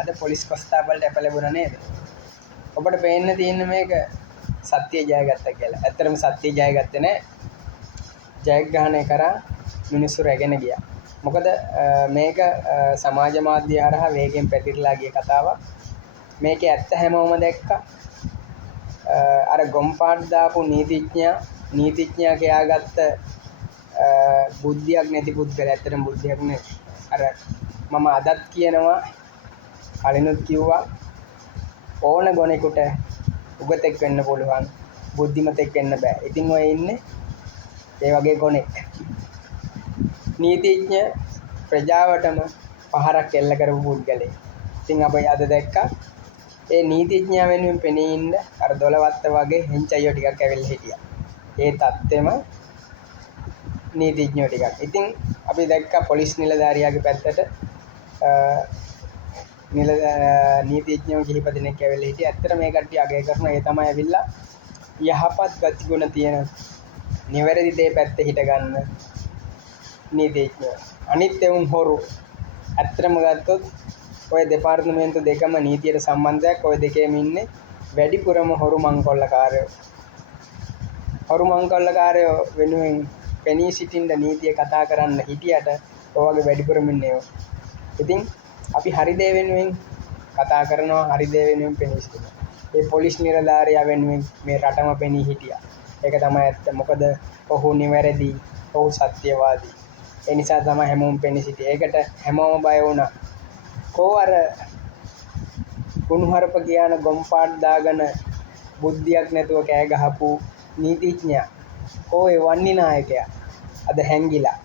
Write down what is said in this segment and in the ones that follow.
අද පොලිස් කොස්තාපල්ට අප ලැබුණා නේද? ඔබට පේන්න තියෙන්නේ මේක සත්‍ය ජයගත්තා කියලා. ඇත්තටම සත්‍ය ජයගත්තේ නෑ. ජයග්‍රහණය කරා මිනිස්සු රැගෙන ගියා. මොකද මේක සමාජ මාධ්‍ය හරහා වේගෙන් පැතිරලා ගිය කතාවක්. මේකේ ඇත්ත හැමෝම දැක්කා. අර ගොම්පාට් දාපු නීතිඥයා කියාගත්ත බුද්ධියක් නැති පුද්ගලයා. ඇත්තටම බුද්ධියක් නෙවෙයි. අර මම අදත් කියනවා කලිනුත් කිව්වා ඕන ගොනෙකුට උගතෙක් වෙන්න පුළුවන්, බුද්ධිමතෙක් වෙන්න බෑ. ඉතින් ඔය ඉන්නේ ඒ වගේ ගොනෙක්. නීතිඥ ප්‍රජාවටම පහරක් එල්ල කරපු පුද්ගලෙක්. ඉතින් අපි අද දැක්කා ඒ නීතිඥයා වෙනුවෙන් පෙනී ඉන්න අර 12 වගේ හෙන්චයියෝ ටිකක් ඇවිල්ලා හිටියා. ඒ තත්ත්වෙම නීතිඥයෝ ටිකක්. ඉතින් අපි දැක්කා පොලිස් නිලධාරියාගේ පැත්තට නීතිඥයෝ කිහිප දෙනෙක් ඇවිල්ලා හිටියා. ඇත්තට මේ කට්ටිය අගය කරන ඒ තමයි ඇවිල්ලා යහපත් ගතිගුණ තියෙන නිවැරදි දේ පැත්තේ හිට ගන්න නීතිඥයෝ. අනිත් එවුන් හොරු. ඇත්තටම ගත්තොත් ඔය දෙපාර්තමේන්තු දෙකම නීතියට සම්බන්ධයක්. ඔය දෙකේම ඉන්නේ වැඩිපුරම හොරු මංකොල්ලකාරයෝ. හොරු මංකොල්ලකාරයෝ වෙනුවෙන් පෙනී සිටින්න නීතිය කතා කරන්න හිටියට ඔයගේ වැඩිපුරම ඉන්නේ. ඉතින් අපි හරි දේ වෙනුවෙන් කතා කරනවා, හරි දේ වෙනුවෙන් පෙනී සිටිනවා. ඒ පොලිස් නිලධාරියා වෙනුවෙන් මේ රටම පෙනී හිටියා. ඒක තමයි ඇත්ත. මොකද ඔහු නිවැරදි, ඔහු සත්‍යවාදී. ඒ නිසා තමයි හැමෝම පෙනී සිටියේ. ඒකට හැමෝම බය වුණා. කෝ අර කුණුහරුප කියන ගොම්පාට් දාගෙන බුද්ධියක් නැතුව කෑ ගහපු නීතිඥයා. කෝ ඒ වන්නි නායකයා අද හැංගිලා.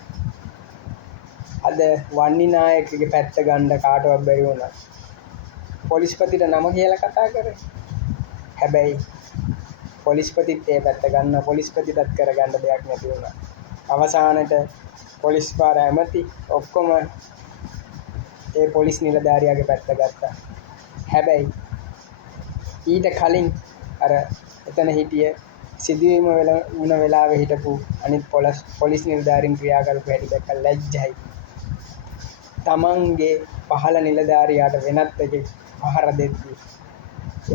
අද වන්නි නායකගේ පැත්ත ගන්න කාටවත් බැරි වුණා. පොලිස්පතිට නම කියලා කතා කරේ. හැබැයි පොලිස්පතිත් ඒ පැත්ත ගන්න, පොලිස්පතිටත් කරගන්න දෙයක් නැති වුණා. අවසානට පොලිස් පාර ඇමති ඔක්කොම ඒ පොලිස් නිලධාරියාගේ පැත්ත ගත්තා. හැබැයි ඊට කලින් අර එතන හිටිය සිදුවීම වුණ වෙලාවේ හිටපු අනිත් පොලිස් නිලධාරීන් ක්‍රියා කරපු හැටි දැක්ක ලැජ්ජයි. තමන්ගේ පහළ නිලධාරියාට වෙනත් එකෙක් පහර දෙද්දී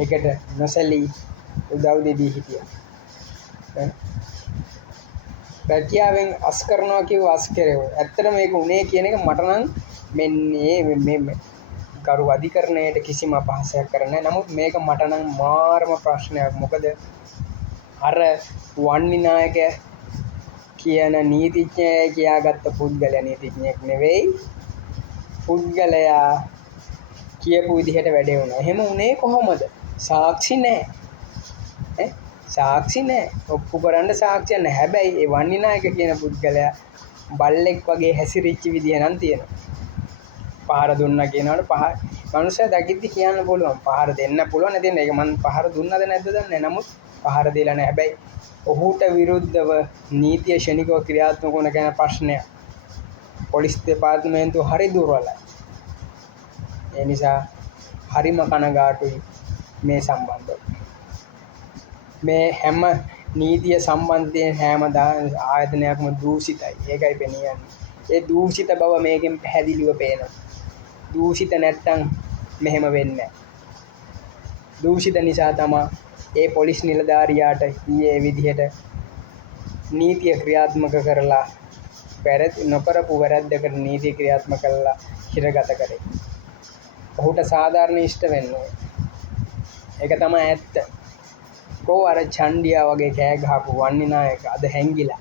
ඒකට නොසැලී උදව් දෙදී හිටියා. පැකියාවෙන් අස් කරනවා කිව්ව අස් කෙරෙව. ඇත්තට මේක උනේ කියන එක මට නම් මේ කරු අධිකරණයට කිසිම අපහාසයක් කරන්නේ නැහැ. නමුත් මේක මට නම් මාරම ප්‍රශ්නයක්. මොකද අර වන්නි නායක කියන නීතිඥයෙක් කියාගත්ත පුද්ගලයා නීතිඥයෙක් නෙවෙයි. පුද්ගලයා කියපු විදිහට වැඩේ වුණා. එහෙම උනේ කොහොමද? සාක්ෂි නැහැ. සාක්ෂි නැහැ. ඔප්පු කරන්න සාක්ෂියක් නැහැ. හැබැයි ඒ වන්නි නායක කියන පුද්ගලයා බල්ලෙක් වගේ හැසිරිච්ච විදිය නම් තියෙනවා. පහර දුන්නා කියනවට මනුස්සයා දකිද්දි කියන්න පුළුවන්. පහර දෙන්න පුළුවන්. නැතිනම් ඒක මම පහර දුන්නද නැද්ද දන්නේ නැහැ. නමුත් පහර දෙලා නැහැ. හැබැයි ඔහුට විරුද්ධව නීතිය ශනිකව ක්‍රියාත්මක වුණ ගැන ප්‍රශ්නයක්. පොලිස් දෙපාර්තමේන්තුව හරි දුර්වලයි. ඒ නිසා හරිම කනගාටුයි මේ සම්බන්ධව. මේ හැම නීතිය සම්බන්ධයෙන් හැම ආයතනයක්ම දූෂිතයි. ඒකයි පෙනී යන්නේ. ඒ දූෂිත බව මේකෙන් පැහැදිලිව පේනවා. දූෂිත නැත්තම් මෙහෙම වෙන්නේ නැහැ. දූෂිත නිසා තමයි ඒ පොලිස් නිලධාරියාට ඊයේ විදිහට නීතිය ක්‍රියාත්මක කරලා නොකරපු වැරද්දකට නීතිය ක්‍රියාත්මක කරලා හිරගත කරේ. ඔහුට සාධාරණ ඉෂ්ට වෙන්න ඕනේ. ඒක තමයි ඇත්ත. කෝ අර ඡණ්ඩියා වගේ කෑ ගහපු වන්නි නායක අද හැංගිලා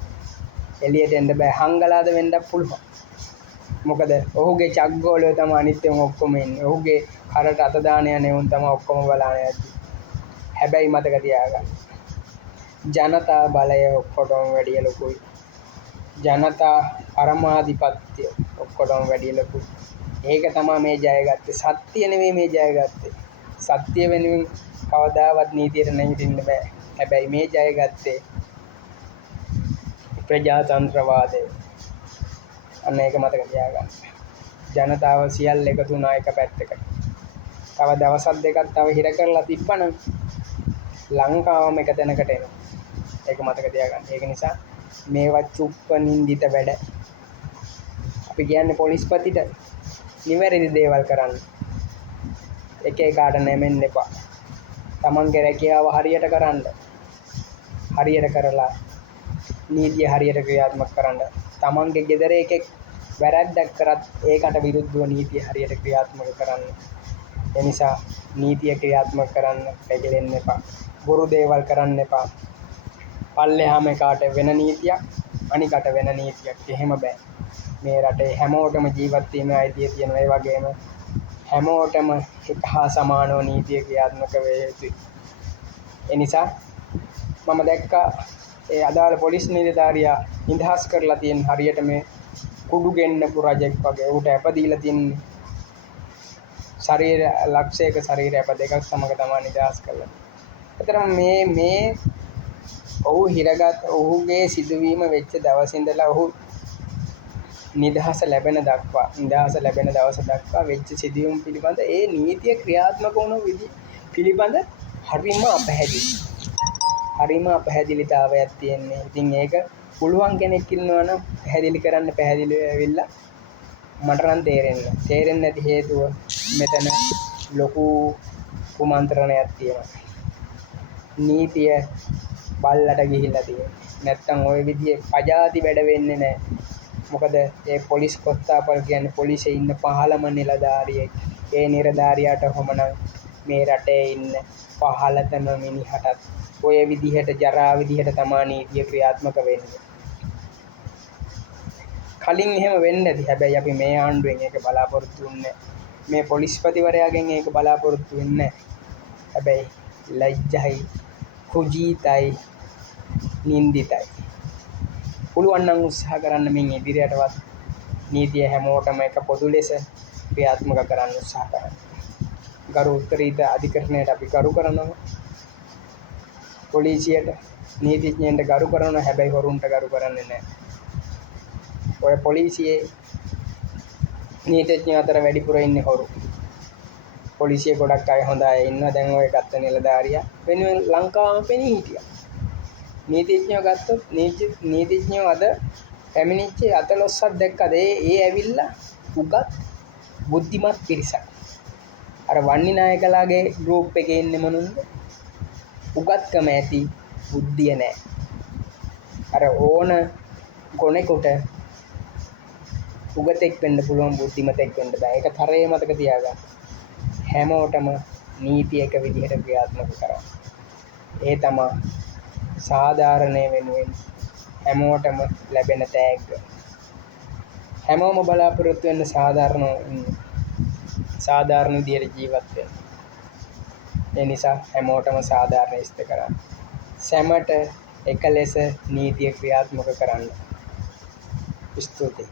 එළියට එන්න බෑ. හංගලාද වෙන්නත් පුළුවන්. මොකද ඔහුගේ චග්ගෝලය තමයි අනිත් ඒවා ඔක්කොම ඉන්නේ. ඔහුගේ කරට අත දාන යන ඒවුන් තමයි ඔක්කොම බලාන යද්දි. හැබැයි මතක තියාගන්න. ජනතා බලය ඔක්කොටම වැඩිය ලොකුයි. ජනතා පරමාධිපත්‍ය ඔක්කොටම වැඩිය ලොකුයි. ඒක තමයි මේ ජයගත්තේ. සත්‍ය නෙමෙයි මේ ජයගත්තේ. සත්‍ය වෙනුවෙන් කවදාවත් නීතියට නැගිටින්න බෑ. හැබැයි මේ ජයගත්තේ ප්‍රජාතන්ත්‍රවාදය. අන්න ඒක මතක තියාගන්න. ජනතාව සියල්ල එකතු වුණා එක පැත්තකට. තව දවස් දෙකක් තව හිර කරලා තිබ්බනම් ලංකාවම එක තැනකට එනවා. ඒක මතක තියාගන්න. ඒක නිසා මේවා චුප්ප නින්දිත වැඩ. අපි කියන්නේ පොලිස්පතිට නිවැරදි දේවල් කරන්න. එක එකාට නැමෙන්න එපා. තමන්ගේ රැකියාව හරියට කරන්න. හරියට කරලා නීතිය හරියට ක්‍රියාත්මක කරන්න. තමන්ගේ ගෙදර එකෙක් වැරැද්දක් කරත් ඒකට විරුද්ධව නීතිය හරියට ක්‍රියාත්මක කරන්න. ඒ නිසා නීතිය ක්‍රියාත්මක කරන්න පැකිලෙන්න එපා. බොරු දේවල් කරන්න එපා. පල්ලෙහාම එකාට වෙන නීතියක් අනිකට වෙන නීතියක් එහෙම බෑ. මේ රටේ හැමෝටම ජීවත් වීමේ අයිතිය තියෙනවා. ඒ වගේම හැමෝටම එක හා සමානව නීතිය ක්‍රියාත්මක වේ යුතුයි. ඒ නිසා මම දැක්කා ඒ අදාළ පොලිස් නිලධාරියා නිදහස් කරලා තියෙන හරියට මේ කුඩු ගෙන්නපු රජෙක් වගේ. ඌට අප දීලා තින්නේ ශරීර ලක්ෂයක ශරීර අප දෙකක් සමග තමයි නිදහස් කරලා. ඒතරම් මේ ඔහු හිරගත් ඔහුගේ සිදුවීම වෙච්ච දවසේ ඉඳලා ඔහු නිදහස ලැබෙන දවස දක්වා වෙච්ච සිදුවීම් පිළිබඳ ඒ නීතිය ක්‍රියාත්මක වුණු විදි පිළිබඳ හරිම අපහැදිලිතාවයක් තියෙන්නේ. ඉතින් ඒක පුළුවන් කෙනෙක් ඉන්නවා නම් පැහැදිලි කරන්න පැහැදිලි වෙවිලා මට නම් තේරෙන්නේ නැති හේතුව මෙතන ලොකු කුමන්ත්‍රණයක් තියෙනවා. නීතිය බල්ලට ගිහිල්ලා තියෙනවා. නැත්තම් ওই විදිහේ පජාති වැඩ වෙන්නේ නැහැ. මොකද ඒ පොලිස් කොස්තාපල් කියන්නේ පොලිසියේ ඉන්න පහළම නිලධාරියෙක්. ඒ නිලධාරියාට කොහොමනම් මේ රටේ ඉන්න පහළතම මිනිහටත් ඔය විදිහට ජරා විදිහට තමයි නීතිය ක්‍රියාත්මක වෙන්නේ. කලින් එහෙම වෙන්නේ නැති. හැබැයි අපි මේ ආණ්ඩුවෙන් ඒක බලාපොරොත්තු වෙන්නේ. මේ පොලිස්පතිවරයාගෙන් ඒක බලාපොරොත්තු වෙන්නේ. හැබැයි ලැජ්ජයි, කුජීතයි, නින්දිතයි. පුළුවන් නම් උත්සාහ කරන්න මින් ඉදිරියටවත් නීතිය හැමෝටම එක පොදු ලෙස ක්‍රියාත්මක කරන්න උත්සාහ කරන්න. ගරු උත්තරීතර අධිකරණයට අපි ගරු කරනවා. පොලිසියට නීතිඥයන්ට ගරු කරනවා. හැබැයි හොරුන්ට ගරු කරන්නේ නැහැ. ඔය පොලිසියේ නීතිඥයෝ අතර වැඩිපුර ඉන්නේ හොරු. පොලිසිය ගොඩක් අය හොඳ අය ඉන්නවා. දැන් ඔය ගත්ත නිලධාරියා වෙනුවෙන් ලංකාවම පෙනී හිටියා. නීතිඥයෝ ගත්තොත් නීතිඥයෝ අද පැමිණිච්ච අතලොස්සක් දැක්කද? ඒ ඇවිල්ලා උගත් බුද්ධිමත් පිරිසක්. අර වන්නි නායකලාගේ ගෲප් එකේ ඉන්නේ මොනුන්ද? උගත්කම ඇති, බුද්ධිය නැහැ. අර ඕන ගොනෙකුට උගතෙක් වෙන්න පුළුවන්, බුද්ධිමතෙක් වෙන්න බෑ. ඒක තරයේ මතක තියාගන්න. හැමෝටම නීතිය එක විදිහට ක්‍රියාත්මක කරන්න. ඒ තමයි සාධාරණය වෙනුවෙන් හැමෝටම ලැබෙන තෑග්ග. හැමෝම බලාපොරොත්තු වෙන සාධාරණ විදියට ජීවත් වෙන්න. ඒ නිසා හැමෝටම සාධාරණ ඉෂ්ට කරන්න. සැමට එක ලෙස නීතිය ක්‍රියාත්මක කරන්න. ස්තුතියි.